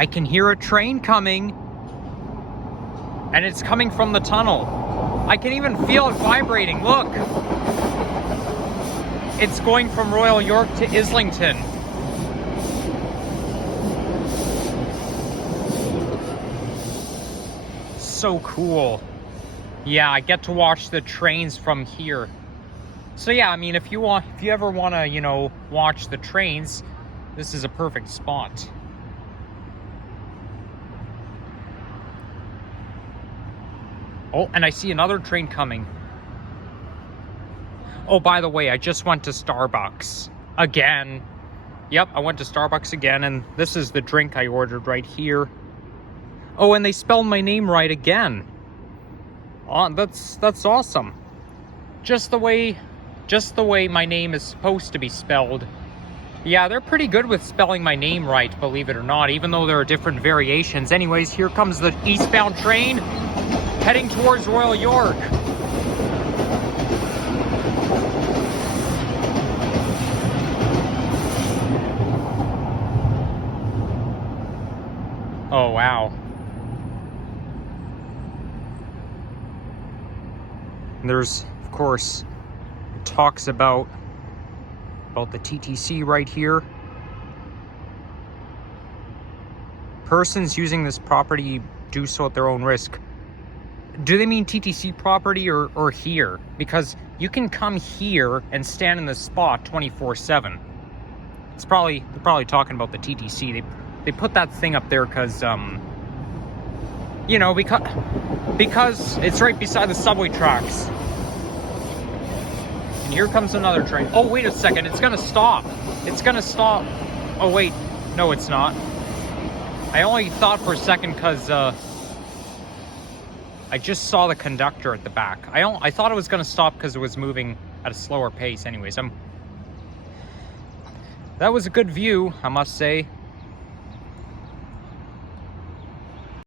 I can hear a train coming. And it's coming from the tunnel. I can even feel it vibrating. Look. It's going from Royal York to Islington. So cool. Yeah, I get to watch the trains from here. So yeah, I mean, if you ever want to, you know, watch the trains, this is a perfect spot. Oh, and I see another train coming. Oh, by the way, I just went to Starbucks again. Yep, I went to Starbucks again, and this is the drink I ordered right here. Oh, and they spelled my name right again. Oh, that's awesome. Just the way my name is supposed to be spelled. Yeah, they're pretty good with spelling my name right, believe it or not, even though there are different variations. Anyways, here comes the eastbound train heading towards Royal York. Oh, wow. And there's, of course, talks about the TTC right here. Persons using this property do so at their own risk. Do they mean TTC property or here? Because you can come here and stand in this spot 24/7. They're probably talking about the TTC. They put that thing up there because you know, because it's right beside the subway tracks. And here comes another train. Oh, wait a second. It's gonna stop. It's gonna stop. Oh, wait. No, it's not. I only thought for a second because I just saw the conductor at the back. I thought it was gonna stop because it was moving at a slower pace. Anyways, that was a good view, I must say.